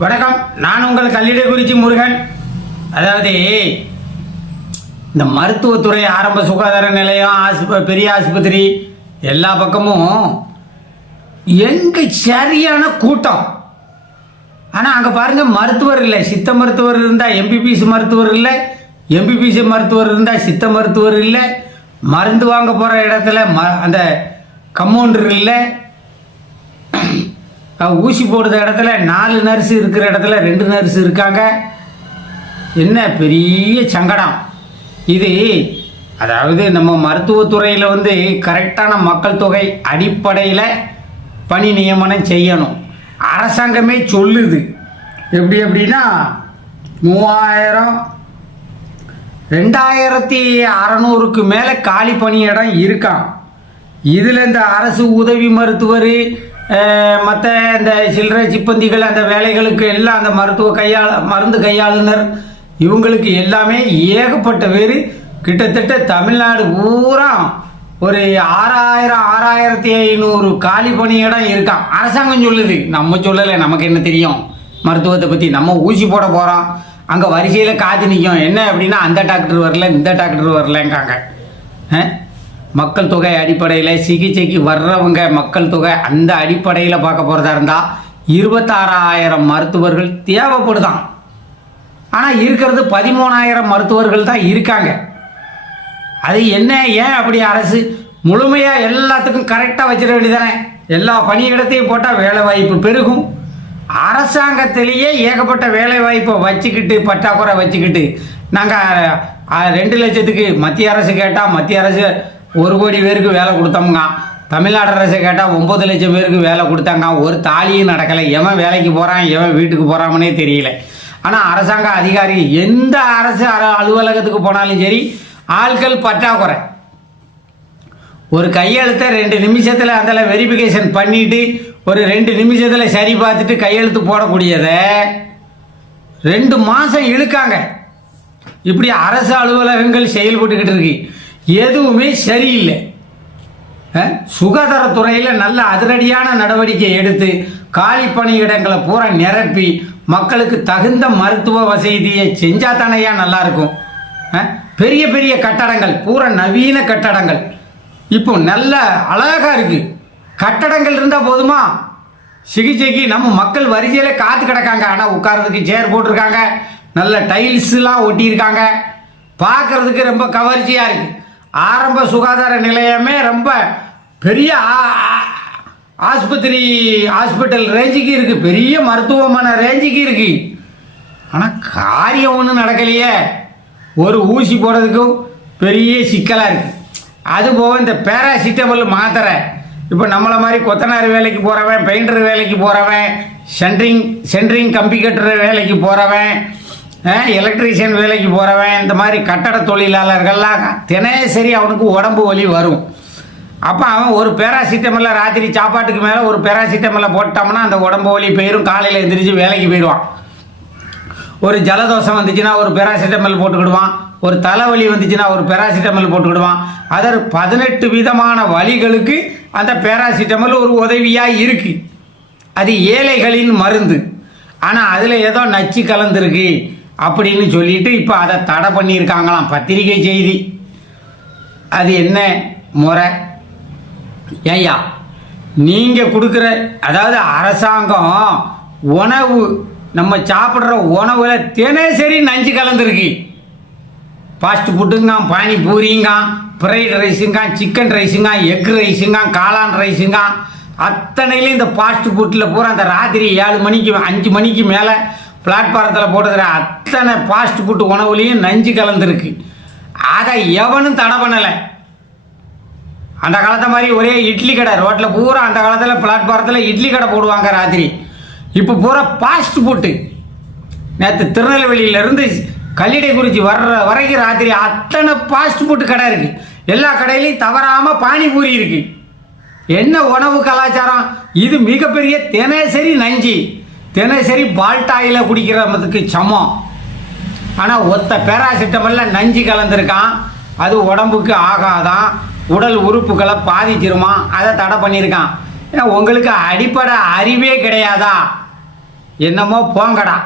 வணக்கம். நான் உங்கள் கல்லிடைக்குறிச்சி முருகன். அதாவது இந்த மருத்துவத்துறை ஆரம்ப சுகாதார நிலையம் ஆஸ்ப பெரிய ஆஸ்பத்திரி எல்லா பக்கமும் எங்கே சரியான கூட்டம். ஆனால் அங்கே பாருங்கள் மருத்துவர் இல்லை. சித்த மருத்துவர் இருந்தால் எம்பிபிசி மருத்துவர் இல்லை. எம்பிபிசி மருத்துவர் இருந்தால் சித்த மருத்துவர் இல்லை. மருந்து வாங்க போகிற இடத்துல ம அந்த கம்பவுண்டர் இல்லை. ஊசி போடுற இடத்துல நாலு நர்ஸ் இருக்கிற இடத்துல ரெண்டு நர்ஸ் இருக்காங்க. என்ன பெரிய சங்கடம். இது அதாவது நம்ம மருத்துவத்துறையில் வந்து கரெக்டான மக்கள் தொகை அடிப்படையில் பணி நியமனம் செய்யணும். அரசாங்கமே சொல்லுது. எப்படி அப்படின்னா மூவாயிரம் ரெண்டாயிரத்தி அறநூறுக்கு மேலே காலி பணியிடம் இருக்கான். இதில் இந்த அரசு உதவி மருத்துவர் மற்ற இந்த சில்லறை சிப்பந்திகள் அந்த வேலைகளுக்கு எல்லாம் அந்த மருத்துவ கையாள மருந்து கையாளுனர் இவங்களுக்கு எல்லாமே ஏகப்பட்ட பேர். கிட்டத்தட்ட தமிழ்நாடு பூரா ஒரு ஆறாயிரம் ஆறாயிரத்தி ஐநூறு காலி பணியிடம் இருக்கான் அரசாங்கம் சொல்லுது. நம்ம சொல்லலை நமக்கு என்ன தெரியும்? மருத்துவத்தை பற்றி நம்ம ஊசி போட போகிறோம் அங்கே வரிசையில் காத்து நிற்கும் என்ன அப்படின்னா அந்த டாக்டர் வரல இந்த டாக்டர் வரலங்காங்க. ஆ? மக்கள் தொகை அடிப்படையில் சிகிச்சைக்கு வர்றவங்க மக்கள் தொகை அந்த அடிப்படையில் பார்க்க போகிறதா இருந்தால் இருபத்தாறாயிரம் மருத்துவர்கள் தேவைப்படுதான். ஆனால் இருக்கிறது பதிமூணாயிரம் மருத்துவர்கள் தான் இருக்காங்க. அது என்ன ஏன் அப்படி அரசு முழுமையாக எல்லாத்துக்கும் கரெக்டாக வச்சிட வேண்டியதானே எல்லா பணியிடத்தையும் போட்டால் வேலை வாய்ப்பு பெருகும். அரசாங்கத்திலேயே ஏகப்பட்ட வேலை வாய்ப்பை வச்சுக்கிட்டு பற்றாக்குறை வச்சுக்கிட்டு நாங்கள் ரெண்டு லட்சத்துக்கு மத்திய அரசு கேட்டால் மத்திய அரசு ஒரு கோடி பேருக்கு வேலை கொடுத்தோம்ங்க. தமிழ்நாடு அரசை கேட்டால் ஒம்பது லட்சம் பேருக்கு வேலை கொடுத்தாங்க. ஒரு தாலியும் நடக்கலை. எவன் வேலைக்கு போகிறான் எவன் வீட்டுக்கு போகிறாமனே தெரியல. ஆனால் அரசாங்க அதிகாரி எந்த அரசு அல- அலுவலகத்துக்கு போனாலும் சரி ஆட்கள் பற்றாக்குறை. ஒரு கையெழுத்தை ரெண்டு நிமிஷத்தில் அதில் வெரிஃபிகேஷன் பண்ணிவிட்டு ஒரு ரெண்டு நிமிஷத்தில் சரி பார்த்துட்டு கையெழுத்து போடக்கூடியதை ரெண்டு மாதம் இழுக்காங்க. இப்படி அரசு அலுவலகங்கள் செயல்பட்டுக்கிட்டு இருக்கு. எதுவுமே சரியில்லை. சுகாதாரத்துறையில் நல்ல அதிரடியான நடவடிக்கை எடுத்து காலி பணியிடங்களை பூரா நிரப்பி மக்களுக்கு தகுந்த மருத்துவ வசதியை செஞ்சா தானையா நல்லா இருக்கும். பெரிய பெரிய கட்டடங்கள் பூரா நவீன கட்டடங்கள். இப்போ நல்ல அழகா இருக்கு. கட்டடங்கள் இருந்தால் போதுமா? சிகிச்சைக்கு நம்ம மக்கள் வரிசையில் காத்து கிடக்காங்க. ஆனால் உட்கார்றதுக்கு சேர் போட்டிருக்காங்க. நல்ல டைல்ஸ்லாம் ஒட்டியிருக்காங்க. பார்க்கறதுக்கு ரொம்ப கவர்ச்சியாக இருக்குது ஆரம்ப சுகாதார நிலையமே ரொம்ப பெரிய ஆ- ஆஸ்பத்திரி ஹாஸ்பிட்டல் ரேஞ்சுக்கு இருக்கு. பெரிய மருத்துவமனை ரேஞ்சுக்கு இருக்கு. ஆனால் காரியம் ஒன்றும் நடக்கலையே. ஒரு ஊசி போடுறதுக்கும் பெரிய சிக்கலாக இருக்குது அது போக இந்த பேராசிட்டமல் மாத்திரை. இப்போ நம்மளை மாதிரி கொத்தனார் வேலைக்கு போகிறவன் பெயிண்டர் வேலைக்கு போகிறவன் சென்ட்ரிங் சென்ட்ரிங் கம்பி கட்டுற வேலைக்கு போகிறவன் எலக்ட்ரீஷியன் வேலைக்கு போகிறவன் இந்த மாதிரி கட்டட தொழிலாளர்கள்லாம் தினசரி அவனுக்கு உடம்பு வலி வரும். அப்போ அவன் ஒரு பேராசிட்டமல்ல ராத்திரி சாப்பாட்டுக்கு மேலே ஒரு பேராசிட்டமல்ல போட்டோம்னா அந்த உடம்பு வலி போயிடும் காலையில் எந்திரிச்சு வேலைக்கு போயிடுவான். ஒரு ஜலதோஷம் வந்துச்சுன்னா ஒரு பேராசிட்டமல் போட்டுக்கிடுவான். ஒரு தலைவலி வந்துச்சுன்னா ஒரு பேராசிட்டமல் போட்டுக்கிடுவான். அதர் பதினெட்டு விதமான வலிகளுக்கு அந்த பேராசிட்டமல் ஒரு உதவியாக இருக்குது அது ஏழைகளின் மருந்து. ஆனால் அதில் ஏதோ நச்சு கலந்துருக்கு. அப்படின்னு சொல்லிட்டு இப்போ அதை தடை பண்ணியிருக்காங்களாம். பத்திரிகை செய்தி. அது என்ன முறை? ஏய்யா நீங்கள் கொடுக்குற அதாவது அரசாங்கம் உணவு நம்ம சாப்பிட்ற உணவுல தினசரி நஞ்சு கலந்துருக்கு. ஃபாஸ்ட் ஃபுட்டுங்க பானி ஃப்ரைட் ரைஸுங்க சிக்கன் ரைஸுங்க எக் ரைஸுங்க காளான் ரைஸுங்க அத்தனையிலும் இந்த ஃபாஸ்ட் ஃபுட்டில் பூரா அந்த ராத்திரி ஏழு மணிக்கு அஞ்சு மணிக்கு மேலே பிளாட்பாரத்தில் போட்டுக்கிற அத்தனை ஃபாஸ்ட் ஃபுட் உணவுலையும் நஞ்சு கலந்துருக்கு. அதை எவனும் தடை பண்ணலை. அந்த காலத்தை மாதிரி ஒரே இட்லி கடை. ரோட்டில் பூரா அந்த காலத்தில் பிளாட்பாரத்தில் இட்லி கடை போடுவாங்க ராத்திரி. இப்போ பூரா ஃபாஸ்ட் ஃபுட்டு நேற்று திருநெல்வேலியிலேருந்து கல்லிடைக்குறிச்சி வர்ற வரைக்கும் ராத்திரி அத்தனை ஃபாஸ்ட் ஃபுட்டு கடை இருக்குது எல்லா கடையிலையும் தவறாமல் பானிபூரி இருக்குது என்ன உணவு கலாச்சாரம்? இது மிகப்பெரிய தினசரி நஞ்சு. தினசரி பால்டாயில் குடிக்கிறதுக்கு சமம். ஆனால் ஒத்த பேராசிட்டமல்ல நஞ்சு கலந்துருக்கான். அது உடம்புக்கு ஆகாதான் உடல் உறுப்புகளை பாதிச்சிருமா? அதை தடை பண்ணியிருக்கான். ஏன்னா உங்களுக்கு அடிப்படை அறிவே கிடையாதா? என்னமோ போங்கடா.